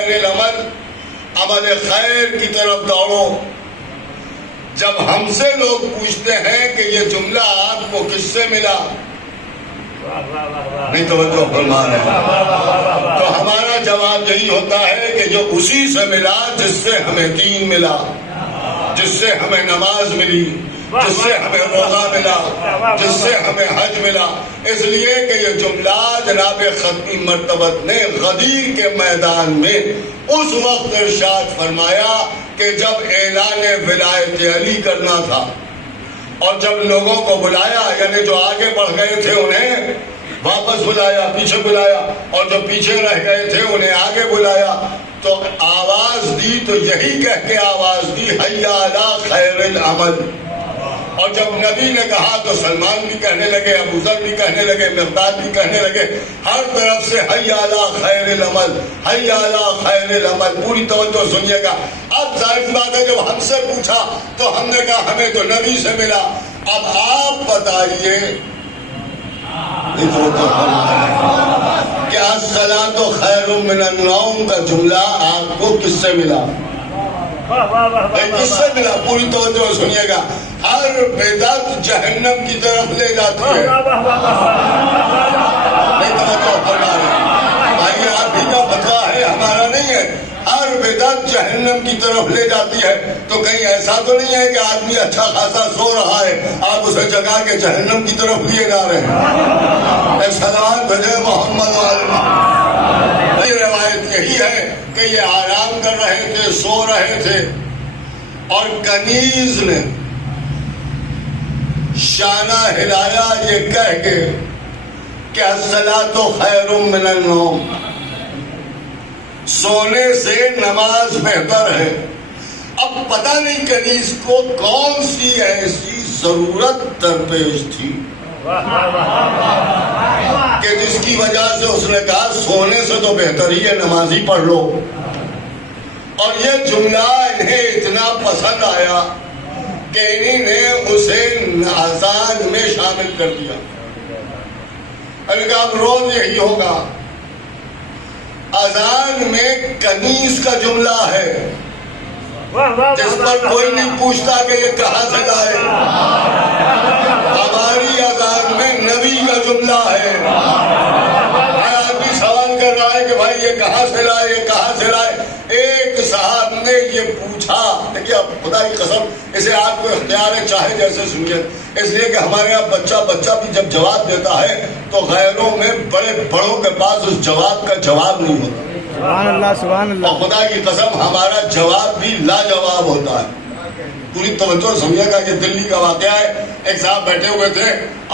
خیر العمل، عمل خیر کی طرف دوڑو۔ جب ہم سے لوگ پوچھتے ہیں کہ یہ جملہ آپ کو کس سے ملا، نہیں توجہ فرما رہے ہیں، تو ہمارا جواب یہی ہوتا ہے کہ جو اسی سے ملا جس سے ہمیں دین ملا، جس سے ہمیں نماز ملی، جس سے ہمیں روزہ ملا، جس سے ہمیں حج ملا۔ اس لیے کہ یہ جملہ جناب ختمی مرتبت نے غدیر کے میدان میں اس وقت ارشاد فرمایا کہ جب اعلان ولایت علی کرنا تھا، اور جب لوگوں کو بلایا، یعنی جو آگے بڑھ گئے تھے انہیں واپس بلایا، پیچھے بلایا، اور جو پیچھے رہ گئے تھے انہیں آگے بلایا، تو آواز دی تو یہی کہہ کے آواز دی حی علی خیر العمل۔ اور جب نبی نے کہا تو سلمان بھی کہنے لگے، ابو ذر بھی کہنے لگے، مقداد بھی کہنے لگے، ہر طرف سے حی علی خیر العمل، حی علی خیر العمل۔ پوری توجہ سنیے گا۔ اب ظاہر سی بات ہے جب ہم سے پوچھا تو ہم نے کہا ہمیں تو نبی سے ملا۔ اب آپ بتائیے کہ الصلاۃ خیر من النوم کا جملہ آپ کو کس سے ملا؟ کس سے ملا؟ پوری توجہ سنیے گا۔ ہر بدعت جہنم کی طرف لے جاتی ہے۔ نہیں توجہ فرما رہے بھائی، آپ ہی کا فتویٰ ہے، ہمارا نہیں ہے۔ ہر بدعت جہنم کی طرف لے جاتی ہے۔ تو کہیں ایسا تو نہیں ہے کہ آدمی اچھا خاصا سو رہا ہے، آپ اسے جگا کے جہنم کی طرف لیے جا رہے ہیں؟ ایک صلوات بھیجے محمد والے۔ یہ روایت یہی ہے کہ یہ آرام کر رہے تھے، سو رہے تھے، اور کنیز نے شانہ ہلایا یہ کہہ کے کہ الصلاۃ خیر من النوم، سونے سے نماز بہتر ہے۔ اب پتہ نہیں کنیز کو کون سی ایسی ضرورت درپیش تھی کہ جس کی وجہ سے اس نے کہا سونے سے تو بہتر ہی ہے نماز ہی پڑھ لو۔ اور یہ جملہ انہیں اتنا پسند آیا کہ انہیں نے اسے اذان میں شامل کر دیا۔ انہوں نے کہا اب روز یہی ہوگا، اذان میں کنیز کا جملہ ہے جس پر کوئی نہیں پوچھتا کہ یہ کہاں سے لائے۔ ہماری اذان میں نبی کا جملہ ہے۔ ہر آدمی سوال کر رہا ہے کہ بھائی یہ کہاں سے لائے، یہ کہاں سے لائے۔ ایک صاحب نے یہ پوچھا، دیکھیے اب خدا کی قسم اسے آپ کو اختیار ہے چاہے جیسے سنیے، اس لیے کہ ہمارے یہاں بچہ بھی جب جواب دیتا ہے تو غیروں میں بڑے بڑوں کے پاس اس جواب کا جواب نہیں ہوتا۔ سبحان اللہ، سبحان اللہ۔ اور خدا کی قسم ہمارا جواب بھی لاجواب ہوتا ہے۔ پوری توجہ سمجھے گا، یہ دلی کا واقعہ ہے۔ ایک صاحب بیٹھے ہوئے تھے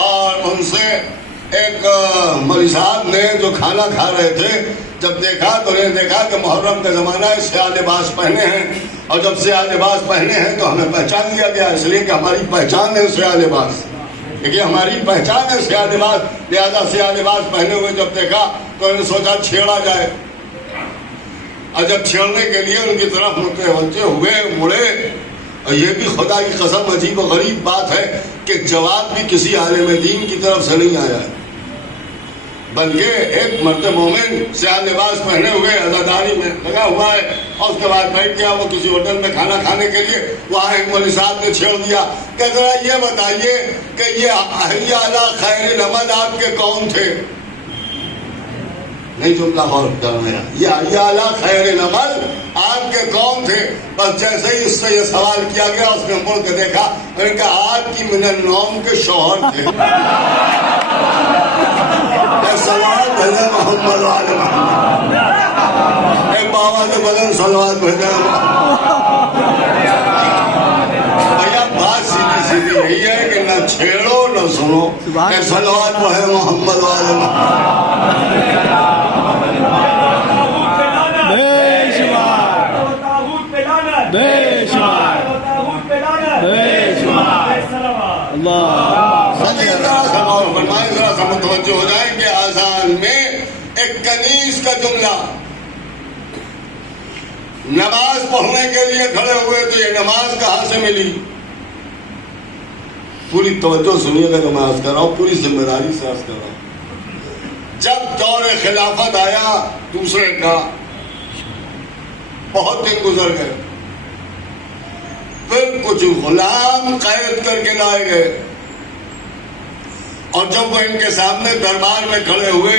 اور ان سے ایک مولوی صاحب نے جو کھانا کھا رہے تھے جب دیکھا تو انہیں دیکھا کہ محرم کا زمانہ ہے، سیاہ لباس پہنے ہیں، اور جب سیاہ لباس پہنے ہیں تو ہمیں پہچان لیا گیا، اس لیے کہ ہماری پہچان ہے سیاہ لباس، دیکھیے ہماری پہچان ہے سیاہ لباس، لہذا سیاہ لباس پہنے ہوئے جب دیکھا تو انہوں نے سوچا چھیڑا جائے، اور جب چھیڑنے کے لیے ان کی طرف متوجہ ہوئے، مڑے، اور یہ بھی خدا کی قسم عجیب و غریب بات ہے کہ جواب بھی کسی عالم دین کی طرف سے نہیں آیا ہے، بلکہ ایک مرد مومن سیاہ لباس پہنے ہوئے عزاداری میں لگا ہوا ہے، اور اس کے بعد بیٹھ گیا وہ کسی ہوٹل میں کھانا کھانے کے لیے، وہاں ایک مولوی صاحب نے چھیڑ دیا کہ ذرا یہ بتائیے کہ یہ حی علی خیر العمل آپ کے کون تھے؟ نہیں جملہ غور کرنا، یہ حی علی خیر العمل آپ کے کون تھے؟ بس جیسے ہی اس سے یہ سوال کیا گیا اس نے مڑ کے دیکھا، انہوں نے کہا آپ کی من النوم کے شوہر تھے۔ صلوات بھیجے محمد والے محمد، ایک بابا کے بدن صلوات بھیجے۔ بھیا بات سیدھی سیدھی یہی ہے کہ نہ چھیڑو نہ سنو، کہ صلوات بھیجے محمد والے محمد۔ متوجہ ہو جائیں کہ آذان میں ایک کنیز کا جملہ، نماز پڑھنے کے لیے کھڑے ہوئے تو یہ نماز کہاں سے ملی؟ پوری توجہ سنیے گا جو میں عرض کر رہا ہوں، پوری ذمہ داری سے عرض کر رہا ہوں۔ جب دور خلافت آیا دوسرے کا، بہت دن گزر گئے، پھر کچھ غلام قید کر کے لائے گئے، اور جب وہ ان کے سامنے دربار میں کھڑے ہوئے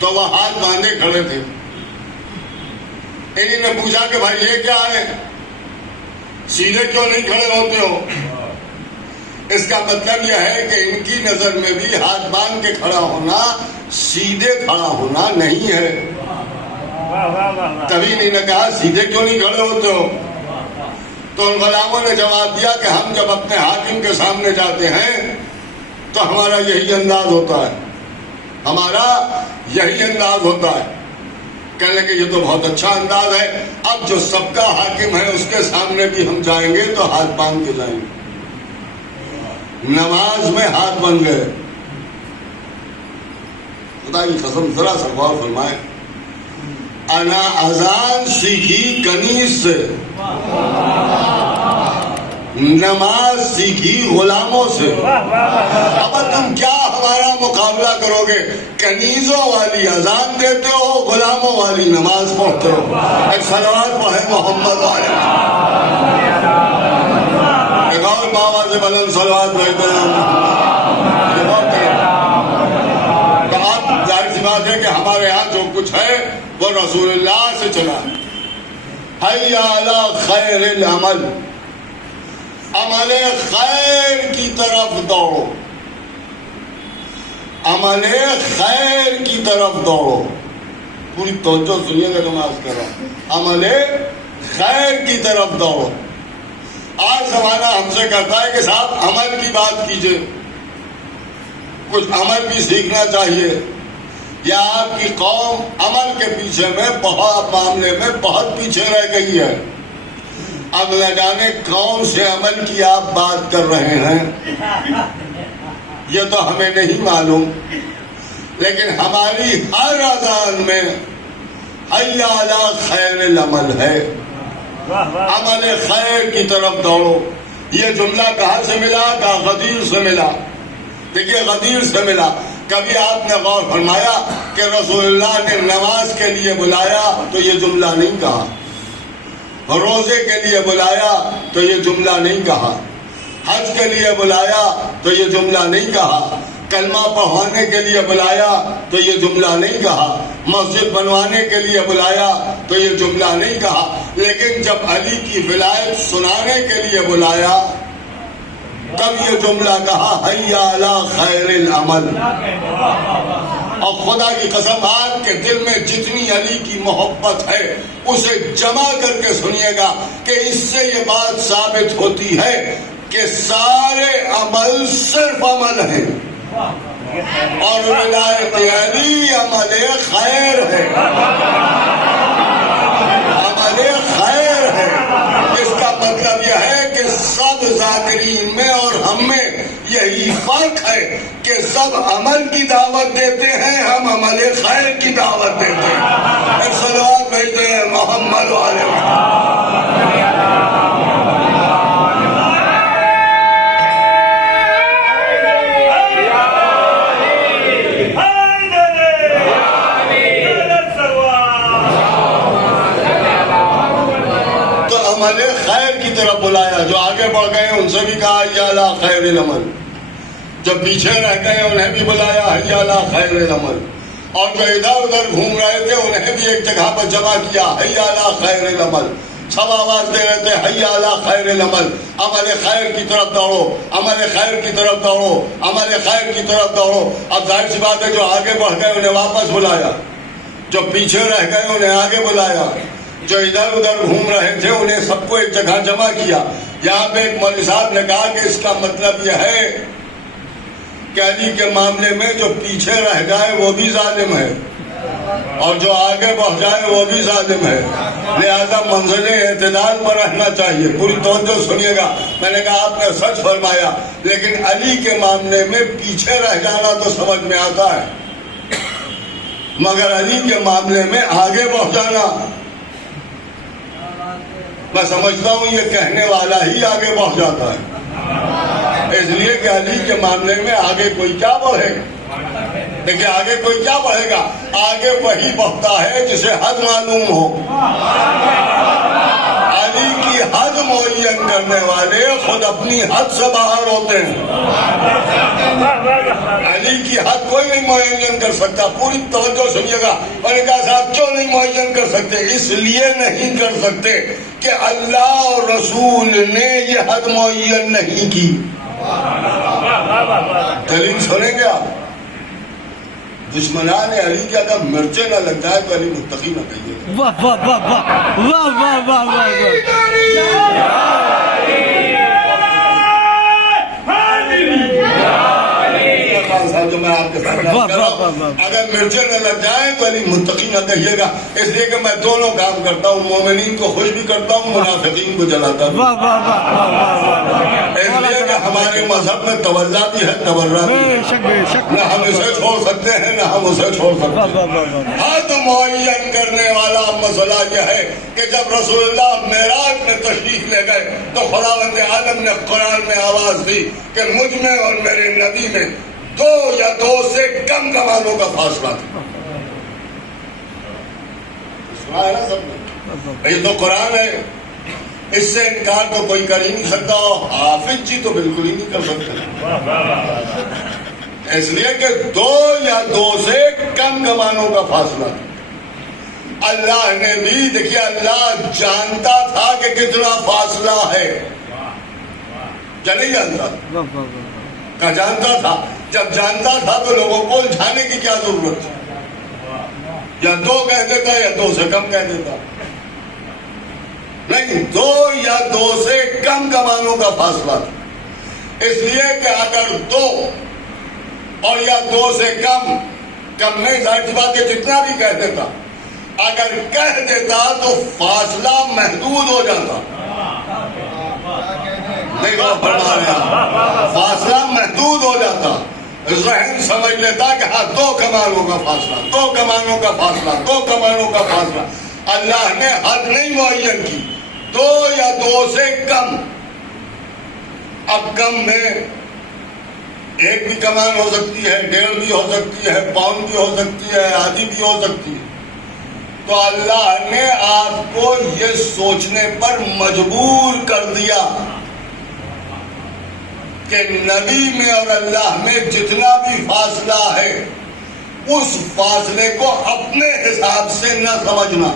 تو وہ ہاتھ باندھے کھڑے تھے۔ انہی نے پوچھا کہ بھائی یہ کیا ہے، سیدھے کیوں نہیں کھڑے ہوتے ہو؟ اس کا مطلب یہ ہے کہ ان کی نظر میں بھی ہاتھ باندھ کے کھڑا ہونا سیدھے کھڑا ہونا نہیں ہے۔ تبھی انہی نے کہا سیدھے کیوں نہیں کھڑے ہوتے ہو؟ تو ان غلاموں نے جواب دیا کہ ہم جب اپنے حاکم کے سامنے جاتے ہیں تو ہمارا یہی انداز ہوتا ہے، ہمارا یہی انداز ہوتا ہے۔ کہنے لگے یہ تو بہت اچھا انداز ہے، اب جو سب کا حاکم ہے اس کے سامنے بھی ہم جائیں گے تو ہاتھ باندھ کے جائیں گے۔ نماز میں ہاتھ بن گئے۔ خدا کی قسم ذرا سا غور فرمائے، انا اذان سیکھی کنیز سے، نماز سیکھی غلاموں سے، اب تم کیا ہمارا مقابلہ کرو گے؟ کنیزوں والی اذان دیتے ہو، غلاموں والی نماز پڑھتے ہو۔ ایک صلوات پڑھے محمد والے، ایک اور بابا سے بلند صلوات بھیجتے ہیں۔ تو آپ ظاہر سی بات ہے کہ ہمارے ہاں جو کچھ ہے وہ رسول اللہ سے چلا ہے۔ حی علی خیر العمل، عمل خیر کی طرف دوڑو، عمل خیر کی طرف دوڑو۔ پوری توجہ سنیے گا جو میں عرض کر رہا ہوں، عمل خیر کی طرف دوڑو۔ آج زمانہ ہم سے کہتا ہے کہ صاحب عمل کی بات کیجئے، کچھ عمل بھی سیکھنا چاہیے، یا آپ کی قوم عمل کے پیچھے میں بہت معاملے میں بہت پیچھے رہ گئی ہے۔ اب نہ جانے کون سے عمل کی آپ بات کر رہے ہیں، یہ تو ہمیں نہیں معلوم، لیکن ہماری ہر اذان میں حی علی خیر العمل ہے، عمل خیر کی طرف دوڑو۔ یہ جملہ کہاں سے ملا؟ کہا غدیر سے ملا۔ دیکھیے غدیر سے ملا۔ کبھی آپ نے غور فرمایا کہ رسول اللہ نے نماز کے لیے بلایا تو یہ جملہ نہیں کہا، روزے کے لیے بلایا تو یہ جملہ نہیں کہا، حج کے لیے بلایا تو یہ جملہ نہیں کہا، کلمہ پڑھوانے کے لیے بلایا تو یہ جملہ نہیں کہا، مسجد بنوانے کے لیے بلایا تو یہ جملہ نہیں کہا، لیکن جب علی کی ولایت سنانے کے لیے بلایا تب یہ جملہ کہا حی علی خیر العمل۔ اور خدا کی قسم آپ کے دل میں جتنی علی کی محبت ہے اسے جمع کر کے سنیے گا کہ اس سے یہ بات ثابت ہوتی ہے کہ سارے عمل صرف عمل ہیں، اور ولایت علی عمل خیر ہے، عمل خیر ہے۔ اس کا مطلب یہ ہے کہ سب ذاکرین میں اور ہم میں یہی فرق ہے کہ سب عمل کی دعوت دیتے ہیں، ہم عمل خیر کی دعوت دیتے ہیں۔ ایک صلوات بھیجتے ہیں محمد والے۔ عمل خیر کی طرف بلایا، جو آگے بڑھ گئے ان سے بھی کہا حی علی خیر العمل، جو پیچھے رہ گئے انہیں بھی بلایا حی علی خیر العمل، اور جو ادھر ادھر گھوم رہے تھے انہیں بھی ایک جگہ پر جمع کیا حی علی خیر العمل۔ سب آواز دے رہے تھے حی علی خیر العمل، عمل خیر کی طرف دوڑو، عمل خیر کی طرف دوڑو، عمل خیر کی طرف دوڑو۔ اب ظاہر سی بات ہے جو آگے بڑھ گئے انہیں واپس بلایا، جو پیچھے رہ گئے انہیں آگے بلایا، جو ادھر ادھر گھوم رہے تھے انہیں سب کو ایک جگہ جمع کیا۔ یہاں پہ ایک مولوی صاحب نے کہا کہ اس کا مطلب یہ ہے کہ علی کے معاملے میں جو پیچھے رہ جائے وہ بھی ظالم ہے، اور جو آگے بڑھ جائے وہ بھی ظالم ہے، لہذا منزل اعتدال پر رہنا چاہیے۔ پوری توجہ سنیے گا، میں نے کہا آپ نے سچ فرمایا، لیکن علی کے معاملے میں پیچھے رہ جانا تو سمجھ میں آتا ہے، مگر علی کے معاملے میں آگے بڑھ جانا، میں سمجھتا ہوں یہ کہنے والا ہی آگے بڑھ جاتا ہے، اس لیے کہ علی کے معاملے میں آگے کوئی کیا بڑھے گا۔ دیکھیے آگے کوئی کیا پڑھے گا؟ آگے وہی بڑھتا ہے جسے حد معلوم ہو۔ علی کی حد معین کرنے والے خود اپنی حد سے باہر ہوتے ہیں۔ علی کی حد کوئی نہیں معین کر سکتا۔ پوری توجہ سنیے گا۔ اور نے کہا صاحب کیوں نہیں معین کر سکتے؟ اس لیے نہیں کر سکتے کہ اللہ اور رسول نے یہ حد معین نہیں کی۔ دلیل سنیں گے آپ؟ دشمنان علی کے اگر مرچیں نہ لگ جائے تو علی متقی نہ کہیے۔ واہ واہ واہ واہ واہ واہ واہ واہ صاحب جو میں آپ کے ساتھ کر رہا ہوں، اگر مرچیں نہ لگ جائیں تو علی متقی نہ کہیے گا، اس لیے کہ میں دونوں کام کرتا ہوں، مومنین کو خوش بھی کرتا ہوں، منافقین کو جلاتا ہوں۔ اس لیے کہ ہمارے مذہب میں توجہ بھی ہے، تبرہ بھی ہے، نہ ہم اسے چھوڑ سکتے ہیں نہ ہم اسے چھوڑ سکتے ہیں۔ حد معین کرنے والا مسئلہ یہ ہے کہ جب رسول اللہ معراج میں تشریف لے گئے تو خداوند عالم نے قرآن میں آواز دی کہ مجھ میں اور میرے نبی میں 2 یا 2 سے کم کمانوں کا فاصلہ تھا۔ سنا ہے نا سب نے؟ یہ تو قرآن ہے، اس سے انکار تو کوئی کر ہی نہیں سکتا، حافظ جی تو بالکل ہی نہیں کر سکتے، اس لیے کہ 2 یا 2 سے کم کمانوں کا فاصلہ تھا۔ اللہ نے بھی دیکھیے اللہ جانتا تھا کہ کتنا فاصلہ ہے، کیا نہیں جانتا؟ کیا جانتا تھا؟ جب جانتا تھا تو لوگوں کو الجھانے کی کیا ضرورت تھی؟ یا 2 کہہ دیتا یا 2 سے کم کہہ دیتا، نہیں 2 یا 2 سے کم کمانوں کا فاصلہ تھا۔ اس لیے کہ اگر 2 اور یا 2 سے کم نہیں، ظاہر سی بات ہے جتنا بھی کہہ دیتا، اگر کہہ دیتا تو فاصلہ محدود ہو جاتا، نہیں وہ فرما رہے ہیں، فاصلہ محدود ہو جاتا، ذہن سمجھ لیتا کہ ہاں 2 کمانوں کا فاصلہ، 2 کمانوں کا فاصلہ، 2 کمانوں کا فاصلہ۔ اللہ نے حد نہیں معین کی، 2 یا 2 سے کم۔ اب کم میں 1 بھی کمان ہو سکتی ہے، 1.5 بھی ہو سکتی ہے، پاؤں بھی ہو سکتی ہے، آدھی بھی ہو سکتی ہے۔ تو اللہ نے آپ کو یہ سوچنے پر مجبور کر دیا کہ نبی میں اور اللہ میں جتنا بھی فاصلہ ہے اس فاصلے کو اپنے حساب سے نہ سمجھنا،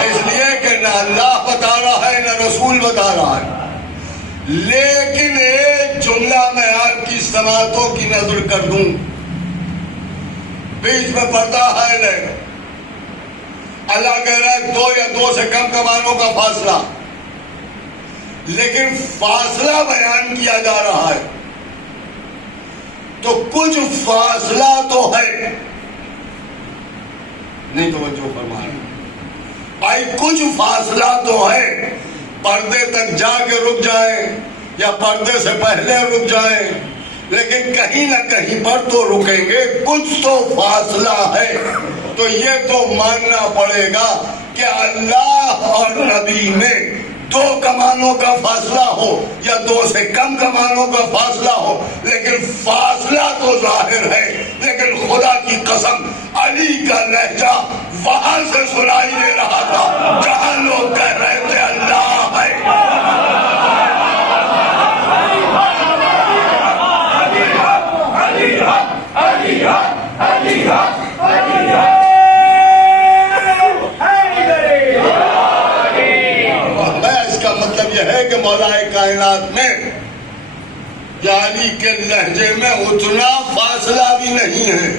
اس لیے کہ نہ اللہ بتا رہا ہے نہ رسول بتا رہا ہے۔ لیکن ایک جملہ میں آپ کی سماعتوں کی نظر کر دوں، بیچ میں پردہ حائل ہے، اللہ کہہ رہا ہے 2 یا 2 سے کم کمانوں کا فاصلہ، لیکن فاصلہ بیان کیا جا رہا ہے تو کچھ فاصلہ تو ہے، نہیں توجہ فرما رہے بھائی، کچھ فاصلہ تو ہے، پردے تک جا کے رک جائیں یا پردے سے پہلے رک جائیں، لیکن کہیں نہ کہیں پر تو رکیں گے، کچھ تو فاصلہ ہے۔ تو یہ تو ماننا پڑے گا کہ اللہ اور نبی میں 2 کمانوں کا فاصلہ ہو یا 2 سے کم کمانوں کا فاصلہ ہو، لیکن فاصلہ تو ظاہر ہے۔ لیکن خدا کی قسم علی کا لہجہ وہاں سے سنائی دے رہا تھا جہاں لوگ کہہ رہے تھے اللہ ہے۔ مطلب یہ ہے کہ مولا کائنات میں علی کے لہجے میں اتنا فاصلہ بھی نہیں ہے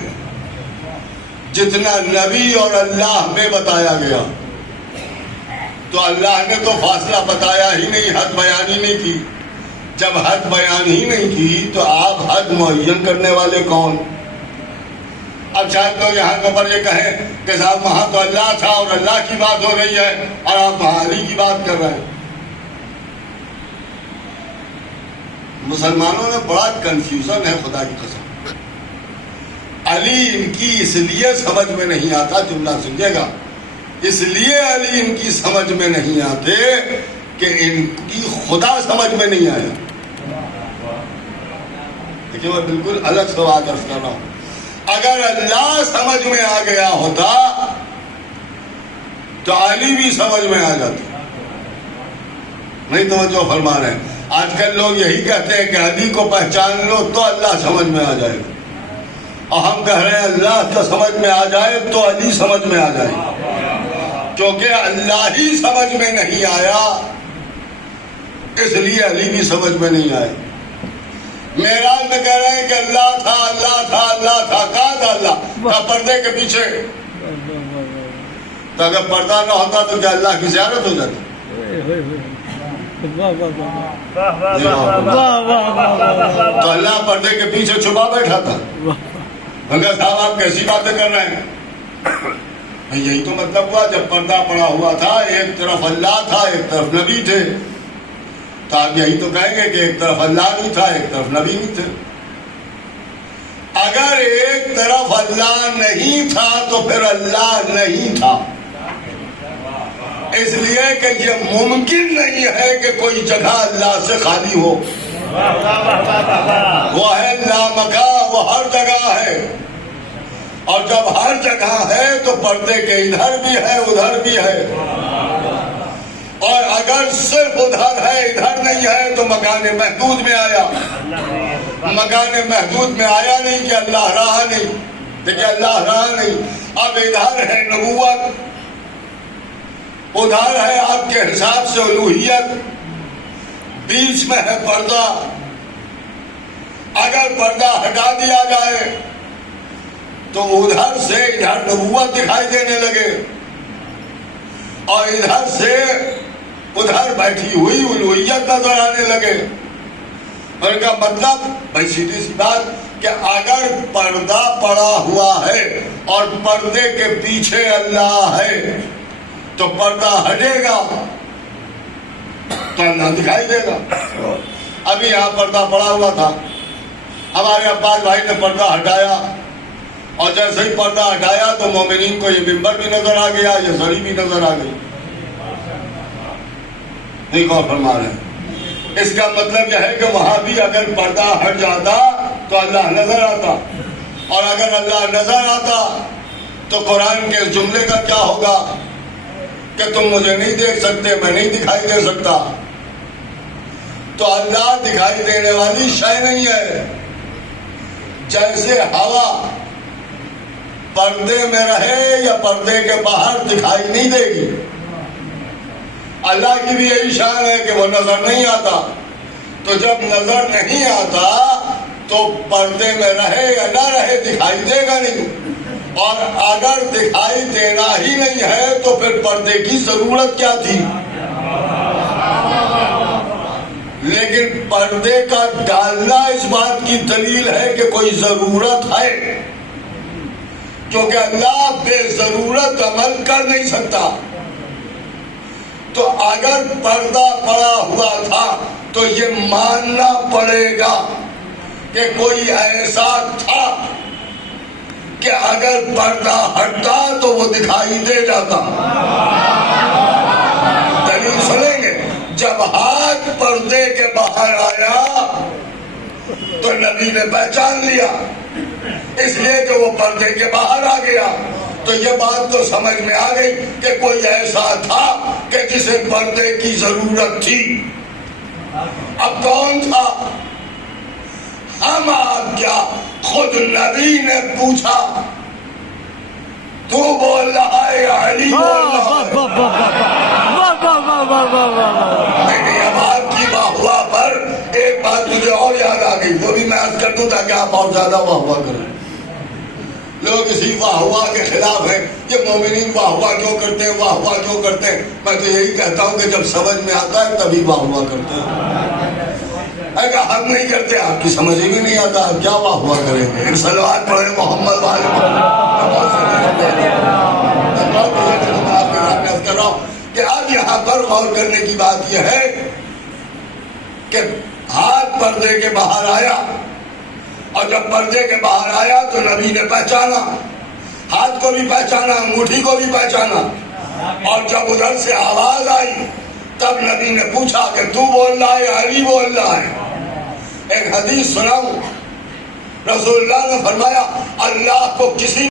جتنا نبی اور اللہ میں بتایا گیا۔ تو اللہ نے تو فاصلہ بتایا ہی نہیں، حد بیان ہی نہیں کی۔ جب حد بیان ہی نہیں کی تو آپ حد معین کرنے والے کون؟ اب شاید لوگ یہاں پر یہ کہیں کہ صاحب وہاں تو اللہ تھا اور اللہ کی بات ہو رہی ہے اور آپ وہاں علی کی بات کر رہے ہیں۔ مسلمانوں میں بڑا کنفیوژن ہے خدا کی قسم۔ علی ان کی اس لیے سمجھ میں نہیں آتا، جملہ سمجھے گا، اس لیے علی ان کی سمجھ میں نہیں آتے کہ ان کی خدا سمجھ میں نہیں آیا۔ دیکھیں میں بالکل الگ سوال عرض کر رہا ہوں۔ اگر اللہ سمجھ میں آ گیا ہوتا تو علی بھی سمجھ میں آ جاتا. نہیں توجہ فرما رہے ہیں. آج کل لوگ یہی کہتے ہیں کہ علی کو پہچان لو تو اللہ سمجھ میں آ جائے گا، اور ہم کہہ رہے ہیں اللہ کا سمجھ میں آ جائے تو علی سمجھ میں آ جائے گا. کیونکہ اللہ ہی سمجھ میں نہیں آیا اس لیے علی بھی سمجھ میں نہیں آئے. معراج میں کہہ رہے ہیں کہ اللہ تھا اللہ تھا اللہ تھا. کہاں تھا اللہ؟ کہا پردے کے پیچھے. تو اگر پردہ نہ ہوتا تو کیا اللہ کی زیارت ہو جاتی؟ تو اللہ پردے کے پیچھے چھپا بیٹھا تھا. مگر صاحب آپ کیسی باتیں کر رہے ہیں؟ یہی تو مطلب ہوا جب پردہ پڑا ہوا تھا ایک طرف اللہ تھا ایک طرف نبی تھے. تو آپ یہی تو کہیں گے کہ ایک طرف اللہ نہیں تھا ایک طرف نبی نہیں تھے. اگر ایک طرف اللہ نہیں تھا تو پھر اللہ نہیں تھا. اس لیے کہ یہ ممکن نہیں ہے کہ کوئی جگہ اللہ سے خالی ہو. وہ ہے لامکاں، وہ ہر جگہ ہے. اور جب ہر جگہ ہے تو پردے کے ادھر بھی ہے ادھر بھی ہے. اور اگر صرف ادھر ہے ادھر نہیں ہے تو مکان محدود میں آیا. مکان محدود میں آیا نہیں کہ اللہ رہا نہیں. دیکھیں اللہ رہا نہیں. اب ادھر ہے نبوت، ادھر ہے آپ کے حساب سے الوہیت، بیچ میں ہے پردہ. اگر پردہ ہٹا دیا جائے تو ادھر سے ادھر نبوت دکھائی دینے لگے اور ادھر سے ادھر بیٹھی ہوئی الوہیت نظر آنے لگے. اور ان کا مطلب بھائی سیدھی سی بات کہ اگر پردہ پڑا ہوا ہے اور پردے کے پیچھے اللہ ہے تو پردہ ہٹے گا تو اللہ دکھائی دے گا. ابھی یہاں پردہ پڑا ہوا تھا، ہمارے عباس بھائی نے پردہ ہٹایا اور جیسے ہی پردہ ہٹایا تو مومنین کو یہ منبر بھی نظر آ گیا، یہ زری بھی نظر آ گئی. نہیں غور فرما رہے ہیں. اس کا مطلب یہ ہے کہ وہاں بھی اگر پردہ ہٹ جاتا تو اللہ نظر آتا، اور اگر اللہ نظر آتا تو قرآن کے اس جملے کا کیا ہوگا کہ تم مجھے نہیں دیکھ سکتے، میں نہیں دکھائی دے سکتا. تو اللہ دکھائی دینے والی شے نہیں ہے. جیسے ہوا پردے میں رہے یا پردے کے باہر دکھائی نہیں دے گی، اللہ کی بھی یہی شان ہے کہ وہ نظر نہیں آتا. تو جب نظر نہیں آتا تو پردے میں رہے یا نہ رہے دکھائی دے گا نہیں. اور اگر دکھائی دینا ہی نہیں ہے تو پھر پردے کی ضرورت کیا تھی؟ لیکن پردے کا ڈالنا اس بات کی دلیل ہے کہ کوئی ضرورت ہے، کیونکہ اللہ بے ضرورت عمل کر نہیں سکتا. تو اگر پردہ پڑا ہوا تھا تو یہ ماننا پڑے گا کہ کوئی ایسا تھا کہ اگر پردہ ہٹتا تو وہ دکھائی دے جاتا. دلیل سنیں گے. جب ہاتھ پردے کے باہر آیا تو نبی نے پہچان لیا، اس لیے کہ وہ پردے کے باہر آ گیا. تو یہ بات تو سمجھ میں آ گئی کہ کوئی ایسا تھا کہ جسے پردے کی ضرورت تھی. اب کون تھا؟ ہم آپ کیا، خود نبی نے پوچھا تو بول رہا ہے علی بول رہا ہے. نہیں اب آپ کی واہ واہ پر ایک بات مجھے اور یاد آ گئی، وہ بھی میں عرض کر دوں تاکہ آپ اور زیادہ واہ واہ کریں. لوگ اسی واہ واہ کے خلاف ہیں. یہ مومنین واہ واہ کیوں کرتے ہیں، واہ واہ کیوں کرتے ہیں؟ میں تو یہی کہتا ہوں کہ جب سمجھ میں آتا ہے تبھی واہ واہ کرتے ہیں. اگر ہم نہیں کرتے آپ کی سمجھ ہی نہیں آتا، آپ کیا واہ واہ کریں گے؟ صلوات پڑھیں محمد والے. کر رہا ہوں کہ اب یہاں پر غور کرنے کی بات یہ ہے کہ ہاتھ پردے کے باہر آیا، اور جب پردے کے باہر آیا تو نبی نے پہچانا، ہاتھ کو بھی پہچانا، انگوٹھی کو بھی پہچانا. اور جب ادھر سے آواز آئی تب نبی نے پوچھا کہ تو بول رہا ہے علی بول رہا ہے. ایک حدیث سناؤں رسول اللہ نے فرمایا اللہ کو کسی